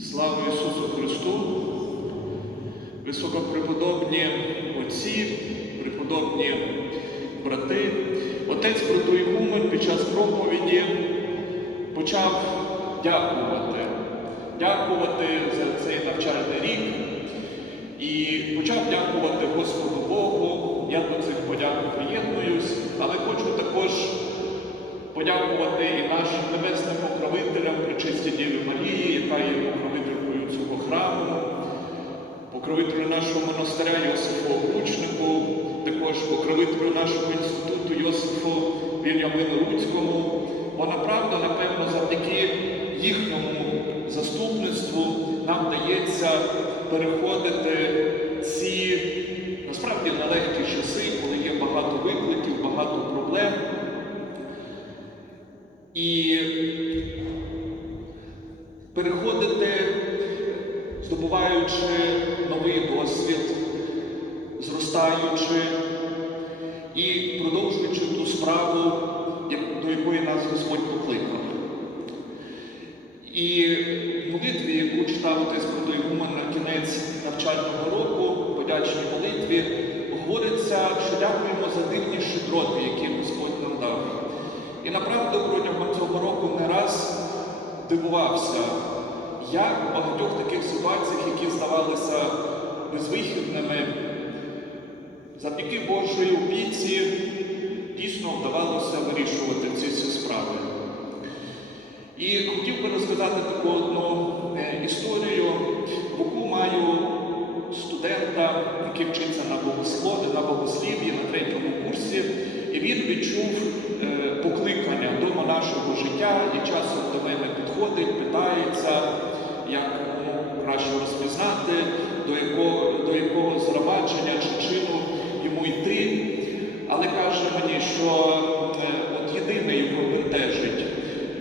Слава Ісусу Христу! Високопреподобні отці, преподобні брати, отець Протоігумен під час проповіді почав дякувати, дякувати за цей навчальний рік і почав дякувати Господу Богу. Я до цих подяк приєднуюсь, але хочу також подякувати і нашим небесним покровителям Пречистій Діві Марії, яка є храму, покровителю нашого монастиря Йосифу Обручнику, також покровителю нашого інституту Йосифу Вільямину Руцькому. Бо направду, напевно, завдяки їхньому заступництву нам вдається переходити ці насправді нелегкі часи, коли є багато викликів, багато проблем. І переходити, здобуваючи новий досвід, зростаючи і продовжуючи ту справу, до якої нас Господь покликав. І в молитві, яку читав отець Протоігумен на кінець навчального року, подячній молитві, говориться, що дякуємо за дивні щедроти, які Господь нам дав. І направду протягом цього року не раз дивувався, як в багатьох таких ситуаціях, які здавалися безвихідними, завдяки Божої опіці дійсно вдавалося вирішувати ці всі справи. І хотів би розказати таку одну е, історію, яку маю студента, який вчиться на богослові, на богослів'ї на третьому курсі, і він відчув е, покликання до монашого життя і часом до мене підходить, питається, як краще розпізнати, до якого, до якого згромадження чи чину йому йти. Але каже мені, що е, от єдине його бентежить.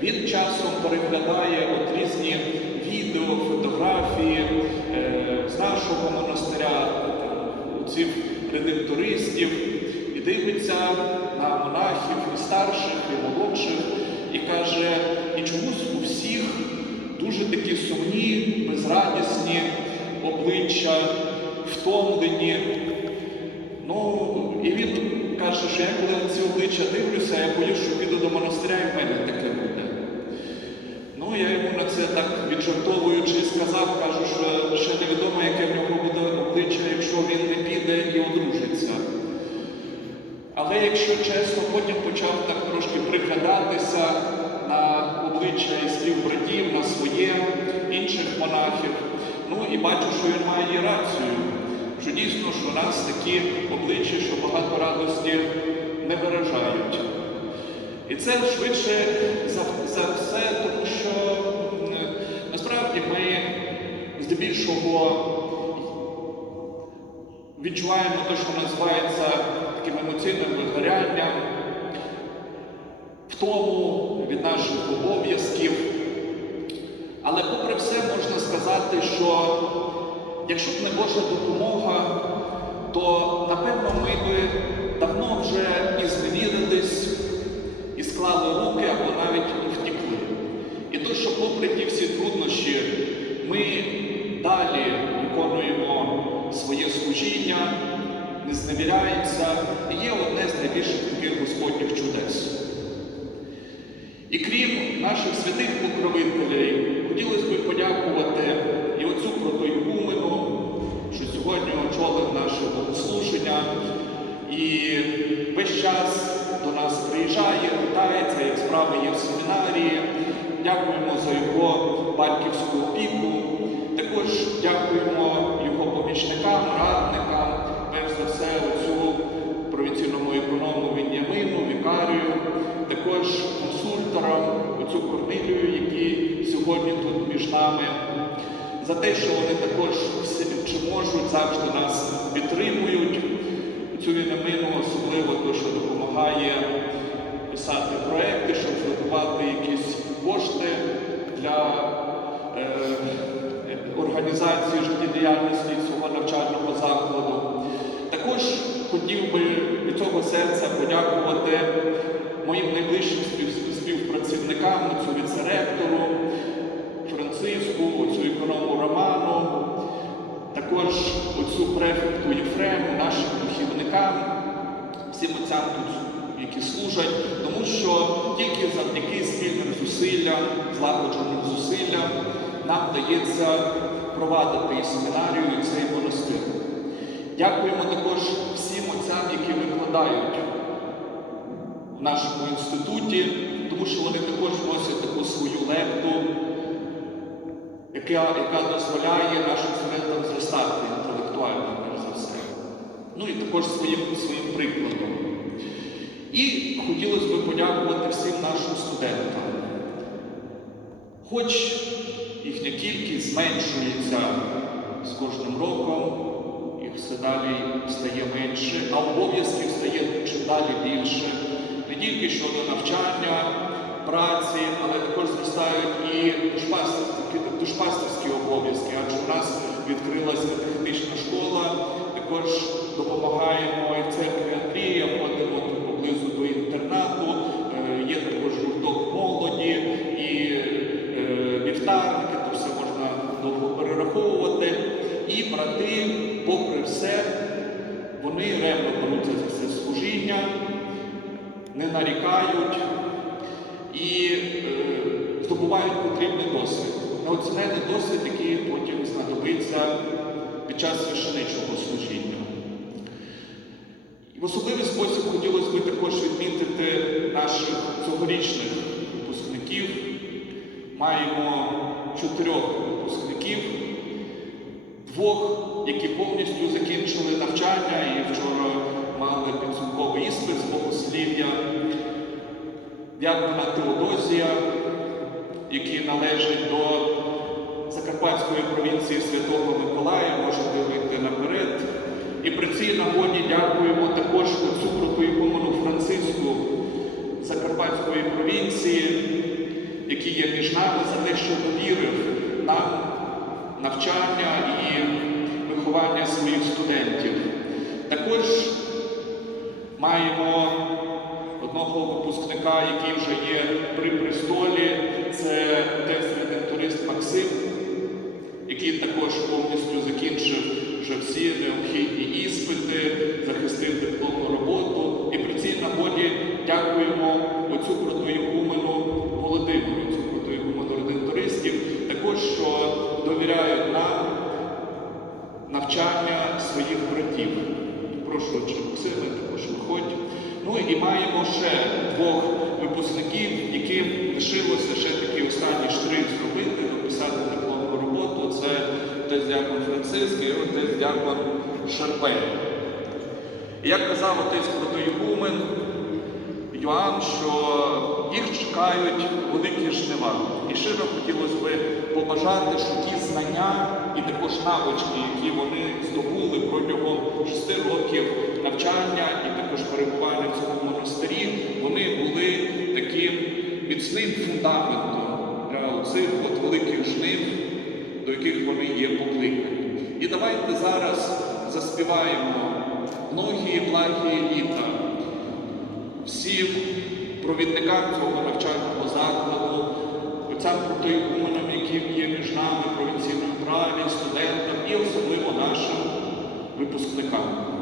Він часом переглядає от різні відео, фотографії е, з нашого монастиря, цих редемтористів, і дивиться на монахів і старших, і молодших, і каже, і чомусь у всіх дуже такі сумні, безрадісні обличчя, втомлені. Ну, і він каже, що я коли на ці обличчя дивлюся, я боюсь, що піду до монастиря і в мене таке буде. Ну, я йому на це так віджартовуючи сказав, кажу, що ще невідомо, яке в нього буде обличчя, якщо він не піде і одружиться. Але якщо чесно, потім почав так трошки приглядатися на обличчя і слів братів, на своє, інших монахів. Ну і бачу, що він має рацію, що дійсно, що у нас такі обличчя, що багато радості не виражають. І це швидше за, за все, тому що насправді ми здебільшого відчуваємо те, що називається таким емоційним вигорянням, втому від наших обов'язків. Але попри все можна сказати, що якщо б не Божа допомога, то напевно ми би давно вже і зневірились, і склали руки або навіть і втекли. І то, що попри ті всі труднощі, ми далі виконуємо своє служіння, не зневіряємося, і є одне з найбільших таких Господніх чудес. І крім наших святих покровителей, хотілося б подякувати і отцю Протоігумену, що сьогодні очолив наше богослуження і весь час до нас приїжджає, питається, як справи є в семінарії. Дякуємо за його батьківську опіку. Також дякуємо його помічникам, радникам, перш за все, оцю також консульторам, оцю Корнилію, які сьогодні тут між нами, за те, що вони також чи можуть завжди нас підтримують. Цю Він'ямину особливо то, що допомагає писати проекти, щоб зготувати якісь кошти для е, організації життєдіяльності цього навчального закладу. Також хотів би від цього серця подякувати моїм найближчим спів- співпрацівникам, цю віцеректору Франциску, цю економ також оцю префекту Єфрему, нашим духівникам, всім отцям тут, які служать, тому що тільки завдяки спільним зусиллям, злагодженим зусиллям нам вдається провадити і семінарію, і цей монастир. Дякуємо також всім отцям, які викладають нашому інституті, тому що вони також вносять таку свою лепту, яка, яка дозволяє нашим студентам зростати інтелектуально, перш за все. Ну і також своїм, своїм прикладом. І хотілося б подякувати всім нашим студентам. Хоч їхня кількість зменшується з кожним роком, їх все далі стає менше, а обов'язків стає чим далі більше. Не тільки щодо навчання, праці, але також зростають і душпастерські, обов'язки, адже у нас відкрилася технічна школа, також допомагаємо і церкві Андрія, ходимо здобувають потрібний досвід. Неоцінений досвід, який потім знадобиться під час священичого служіння. В особливий спосіб хотілося б також відмітити наших цьогорічних випускників. Маємо чотирьох випускників, двох, які повністю закінчили навчання і вчора мали підсумковий іспит з богослів'я, дякуна Теодозія, який належить до Закарпатської провінції Святого Миколая, можете вийти наперед. І при цій нагоді дякуємо також отцю протоіконону Франциску Закарпатської провінції, який є між нами за те, що довірив нам навчання і виховання своїх студентів. Також маємо одного випускника, який вже є при престолі, це отець реденторист Максим, який також повністю закінчив вже всі необхідні іспити, захистив дипломну роботу. І при цій нагоді дякуємо оцю протоігумену Володимиру, цю протоігумену редентористів, також що довіряють нам навчання своїх братів. Прошу отче Максиме, і маємо ще двох випускників, яким лишилося ще такий останній штрих зробити, написати дипломну роботу. Це отець дякон Франциск і отець дякон Шарпель. Як казав отець протоігумен Йоанн, що їх чекають великі жнива. І щиро хотілося б побажати, що ті знання і також навички, які вони здобули протягом шести років навчання і також перебування в цьому монастирі, вони були таким міцним фундаментом для оцих от великих жнив, до яких вони є покликані. І давайте зараз заспіваємо многі благі літа всім провідникам цього навчального закладу, отцям протоігуменам, які є між нами, провінційній праві, студентам і особливо нашим випускникам.